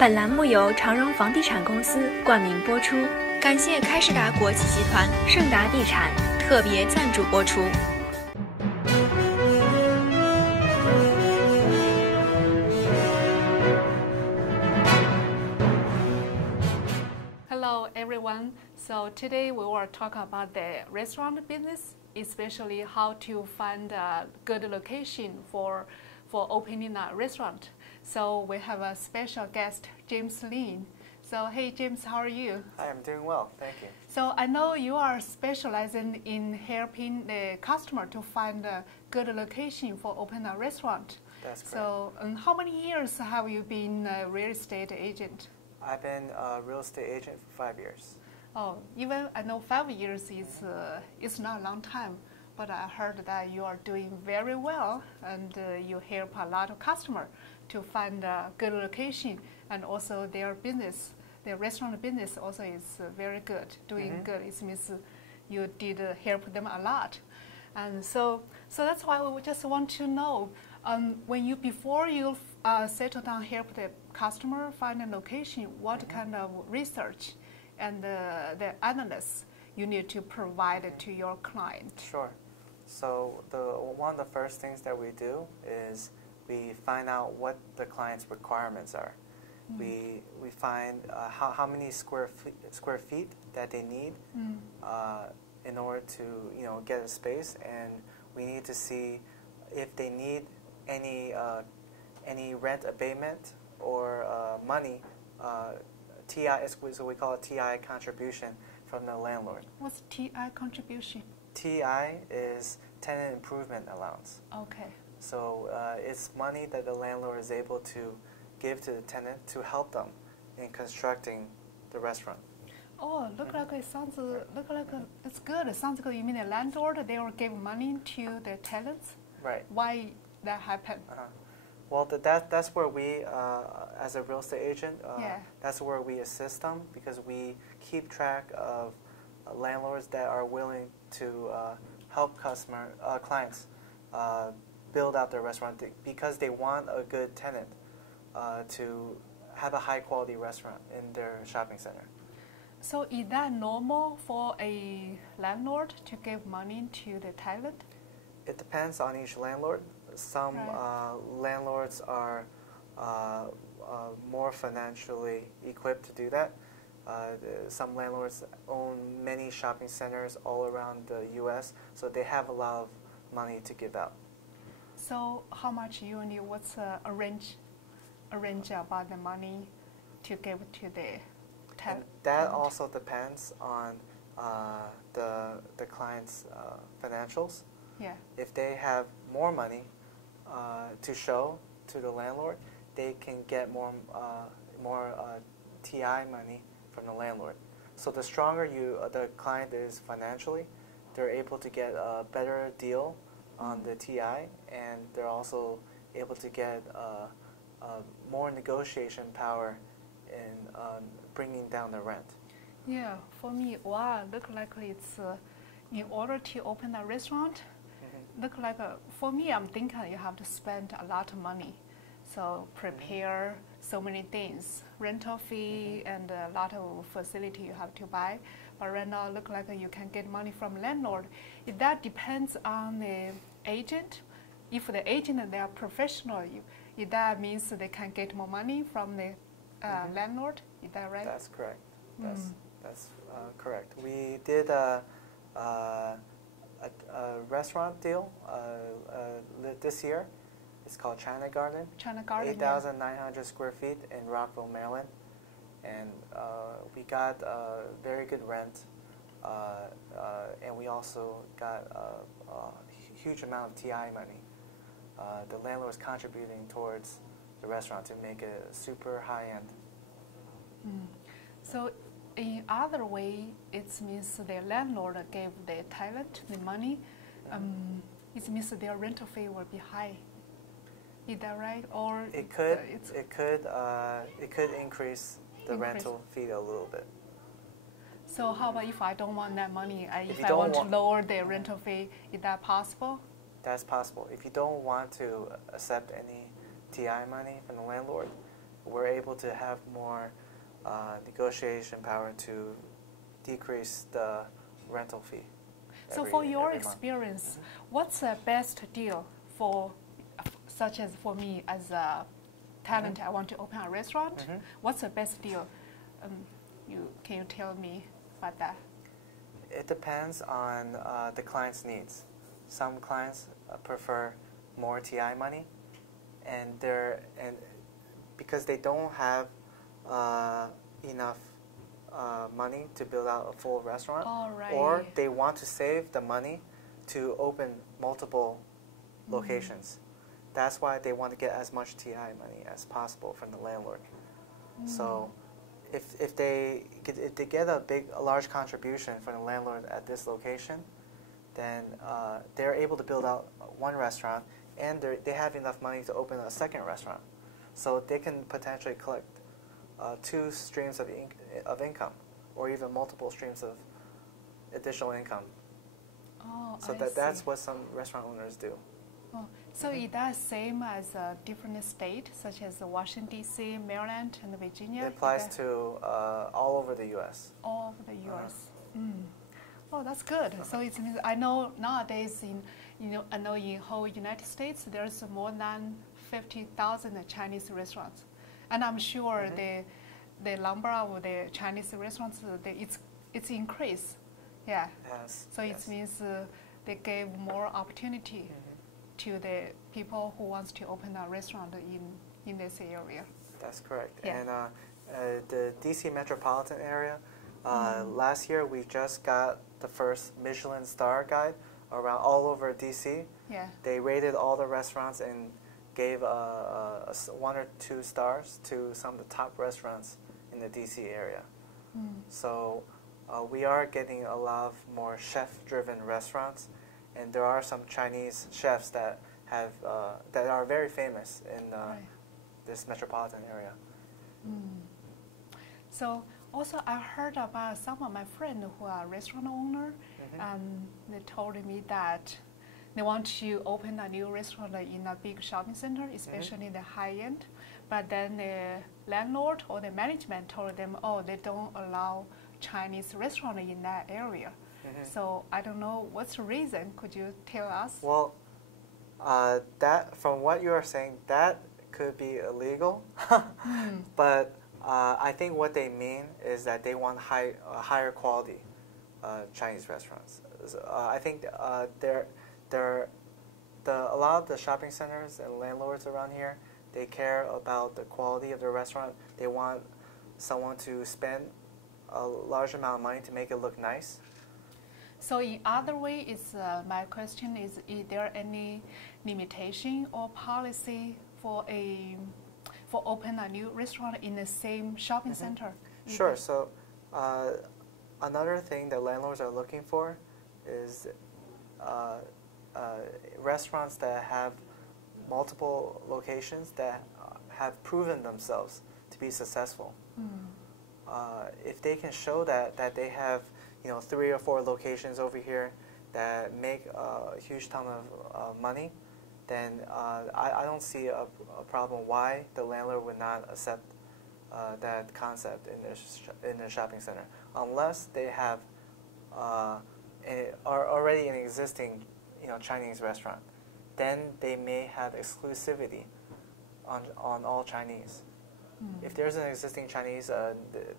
本栏目由长荣房地产公司冠名播出，感谢开市达国际集团、盛达地产特别赞助播出。Hello everyone. So today we will talk about the restaurant business, especially how to find a good location for opening a restaurant. So we have a special guest, James Lin. So hey James, how are you? Hi, I'm doing well, thank you. So I know you are specializing in helping the customer to find a good location for opening a restaurant. That's correct. So how many years have you been a real estate agent? I've been a real estate agent for 5 years. Oh, even I know 5 years is not a long time, but I heard that you are doing very well and you help a lot of customers to find a good location, and also their business, their restaurant business also is very good, doing good. It means you did help them a lot. And so that's why we just want to know, before you settle down, help the customer find a location, what kind of research and the analysis you need to provide to your client? Sure. So one of the first things that we do is we find out what the client's requirements are. We find how many square feet that they need in order to get a space, and we need to see if they need any rent abatement or money. TI is what we call a TI contribution from the landlord. What's TI contribution? TI is tenant improvement allowance. Okay. So it's money that the landlord is able to give to the tenant to help them in constructing the restaurant. Oh, look like it sounds it's good. It sounds good. You mean the landlord, they will give money to the tenants? Right. Why that happen? Well, that's where we, as a real estate agent, that's where we assist them, because we keep track of landlords that are willing to help clients build out their restaurant, because they want a good tenant to have a high quality restaurant in their shopping center. So is that normal for a landlord to give money to the tenant? It depends on each landlord. Some landlords are more financially equipped to do that. Some landlords own many shopping centers all around the U.S., so they have a lot of money to give out. So how much you need? What's arrange about the money to give to the tenant? That also depends on the client's financials. Yeah. If they have more money to show to the landlord, they can get more TI money from the landlord. So the stronger the client is financially, they're able to get a better deal on the TI, and they're also able to get more negotiation power in bringing down the rent. Yeah, for me, wow, look like it's in order to open a restaurant. Look like for me, I'm thinking you have to spend a lot of money, so prepare so many things, rental fee and a lot of facility you have to buy. But right now, look like you can get money from landlord. That depends on the agent. If the agent they are professional, that means they can get more money from the landlord. Is that right? That's correct. That's correct. We did a restaurant deal this year. It's called China Garden. China Garden. 8,900 square feet in Rockville, Maryland, and we got very good rent, and we also got a huge amount of TI money. The landlord was contributing towards the restaurant to make it super high end. So in other way, it means the landlord gave the tenant the money. It means their rental fee will be high. Is that right? Or it could increase the rental fee a little bit. So how about if I don't want that money? If I want to lower the rental fee, is that possible? That's possible. If you don't want to accept any TI money from the landlord, we're able to have more negotiation power to decrease the rental fee. So for your experience, what's the best deal for, such as for me as a talent, I want to open a restaurant? What's the best deal? Can you tell me about that? It depends on the client's needs. Some clients prefer more TI money, and because they don't have enough money to build out a full restaurant, or they want to save the money to open multiple locations. That's why they want to get as much TI money as possible from the landlord. So if they get a large contribution from the landlord at this location, then they're able to build out one restaurant, and they have enough money to open a second restaurant. So they can potentially collect 2 streams of income, or even multiple streams of additional income. So that's what some restaurant owners do. So is that same as a different state, such as Washington, D.C., Maryland, and Virginia? It applies to all over the U.S. All over the U.S. Oh, that's good. So it means I know nowadays in whole United States there's more than 50,000 Chinese restaurants, and I'm sure the number of the Chinese restaurants it's increased. Yeah. Yes. So it means they gave more opportunity to the people who wants to open a restaurant in this area. That's correct. Yeah. And the DC metropolitan area, last year we just got the first Michelin star guide around all over DC. Yeah. They rated all the restaurants and gave 1 or 2 stars to some of the top restaurants in the DC area. So we are getting a lot more chef-driven restaurants, and there are some Chinese chefs that are very famous in this metropolitan area. So also I heard about some of my friends who are restaurant owner, and they told me that they want to open a new restaurant in a big shopping center, especially the high end. But then the landlord or the management told them, oh, they don't allow Chinese restaurant in that area. So I don't know what's the reason. Could you tell us? Well, that from what you are saying, that could be illegal. But I think what they mean is that they want higher quality Chinese restaurants. I think a lot of the shopping centers and landlords around here, they care about the quality of their restaurant. They want someone to spend a large amount of money to make it look nice. So in other way, my question is there any limitation or policy for open a new restaurant in the same shopping center? Sure. So another thing that landlords are looking for is restaurants that have multiple locations that have proven themselves to be successful. If they can show that they have 3 or 4 locations over here that make a huge ton of money, then I don't see a problem why the landlord would not accept that concept in their shopping center, unless they have are already an existing Chinese restaurant. Then they may have exclusivity on all Chinese. If there's an existing Chinese,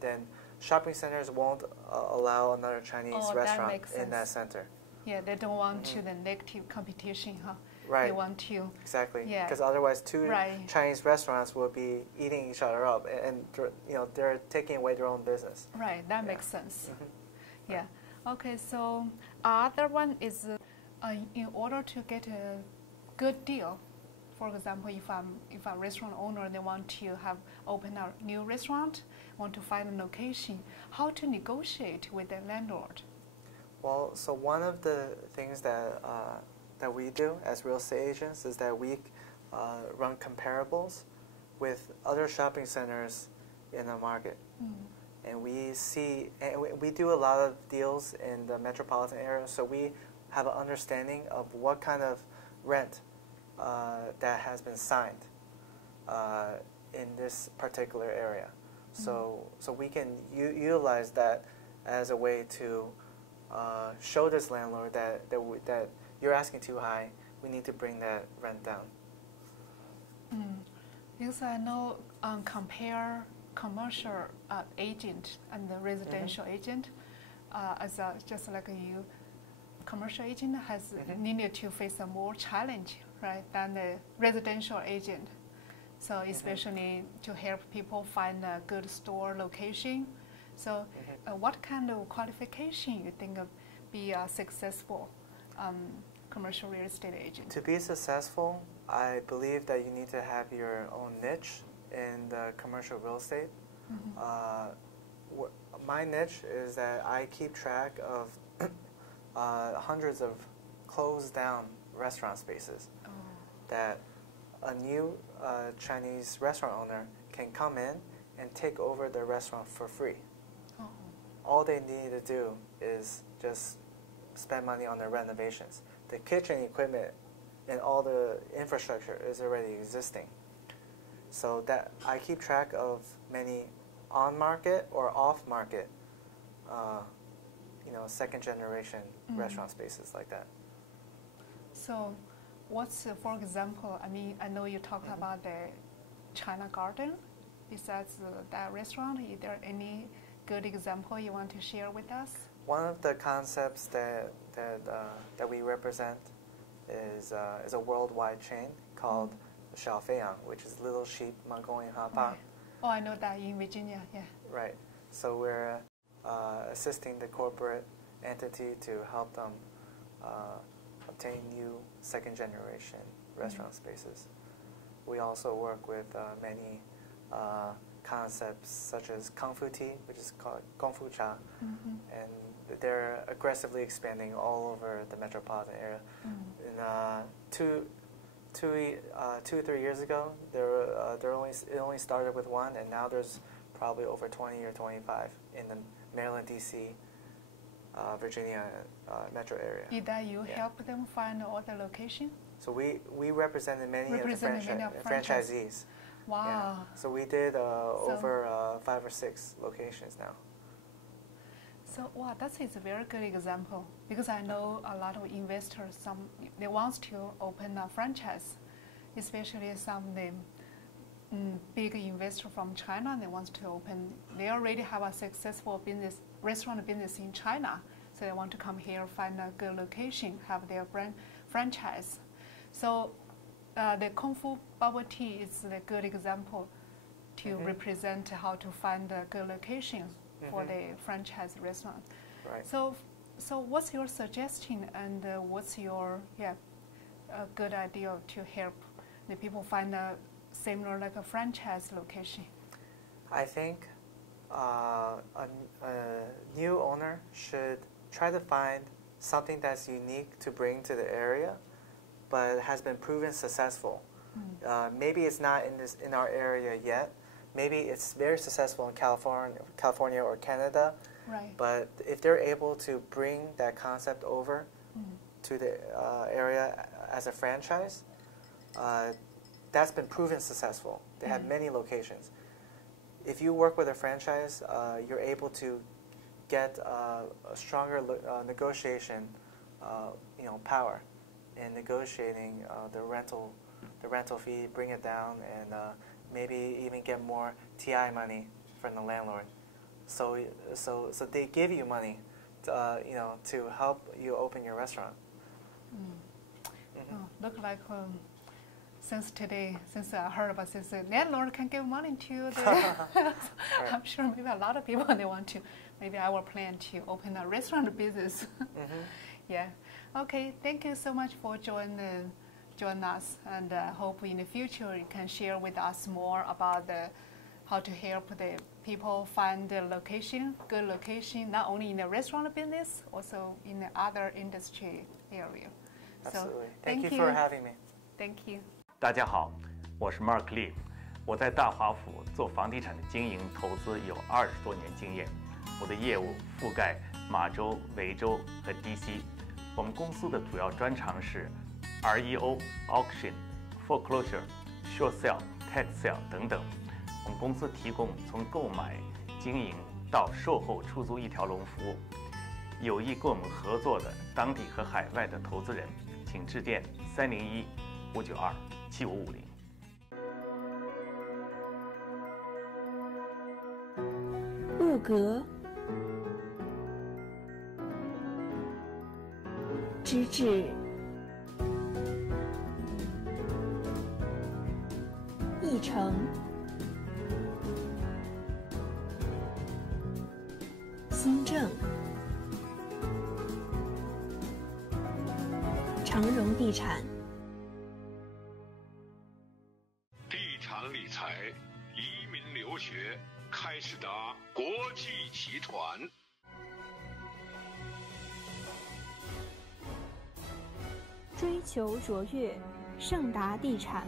then shopping centers won't allow another Chinese restaurant in that center. Yeah, they don't want to the negative competition, huh? Right. They want to. Exactly. Yeah. Because otherwise, 2 Chinese restaurants will be eating each other up, and they're taking away their own business. Right. That makes sense. Yeah. Okay. So other one is in order to get a good deal. For example, if a restaurant owner, they want to open a new restaurant, want to find a location, how to negotiate with the landlord? Well, so one of the things that we do as real estate agents is that we run comparables with other shopping centers in the market, and we do a lot of deals in the metropolitan area, so we have an understanding of what kind of rent that has been signed. in this particular area. So we can utilize that as a way to show this landlord that you're asking too high. We need to bring that rent down. Because I know compare commercial agent and the residential agent, just like you, commercial agent has needed to face a more challenge, right, than the residential agent. So especially to help people find a good store location. So what kind of qualification you think be a successful commercial real estate agent? To be successful, I believe that you need to have your own niche in the commercial real estate. My niche is that I keep track of hundreds of closed down restaurant spaces that a new Chinese restaurant owner can come in and take over the restaurant for free. All they need to do is just spend money on their renovations. The kitchen equipment and all the infrastructure is already existing. So that I keep track of many on-market or off-market, second-generation restaurant spaces like that. So, what's for example? I mean, I know you talked about the China Garden. Besides that restaurant, is there any good example you want to share with us? One of the concepts that we represent is a worldwide chain called Xiaofeiyang, which is Little Sheep Mongolian Hot Pot. Oh, I know that in Virginia, yeah. Right. So we're assisting the corporate entity to help them obtain new second-generation restaurant spaces. We also work with many concepts such as Kung Fu tea, which is called Kung Fu cha, and they're aggressively expanding all over the metropolitan area. And 2-3 years ago, it only started with one, and now there's probably over 20 or 25 in the Maryland, D.C., Virginia metro area. Did that you help them find all the location? So we represented many of the franchisees. Wow. Yeah. So we did over 5 or 6 locations now. So wow, that is a very good example, because I know a lot of investors, they want to open a franchise, especially some big investor from China. They want to open. They already have a successful restaurant business in China, so they want to come here, find a good location, have their brand franchise. So the Kung Fu bubble tea is a good example to represent how to find a good location for the franchise restaurant. Right. So what's your suggestion, and what's your a good idea to help the people find a similar like a franchise location? I think a new owner should try to find something that's unique to bring to the area, but has been proven successful. Maybe it's not in our area yet. Maybe it's very successful in California or Canada. Right. But if they're able to bring that concept over to the area as a franchise, that's been proven successful. They have many locations. If you work with a franchise, you're able to get a stronger negotiation, power in negotiating the rental fee, bring it down, and maybe even get more TI money from the landlord. So they give you money, to help you open your restaurant. Look like since I heard about this, the landlord can give money to the. Right. I'm sure maybe a lot of people they want to. Maybe I will plan to open a restaurant business. Yeah. Okay. Thank you so much for joining us, and hope in the future you can share with us more about how to help the people find the good location, not only in the restaurant business, also in the other industry area. Absolutely. So, Thank you for having me. Thank you. 大家好，我是 Mark Lee，我在大华府做房地产的经营投资有20多年经验，我的业务覆盖马州、维州和 DC。我们公司的主要专长是 REO、Auction、Foreclosure、Short Sale、Tech Sale 等等。我们公司提供从购买、经营到售后出租一条龙服务。有意跟我们合作的当地和海外的投资人，请致电301-592-7550。物格、资质、议程、新政、长荣地产。地产理财、移民留学，开始达国际集团。追求卓越，盛达地产。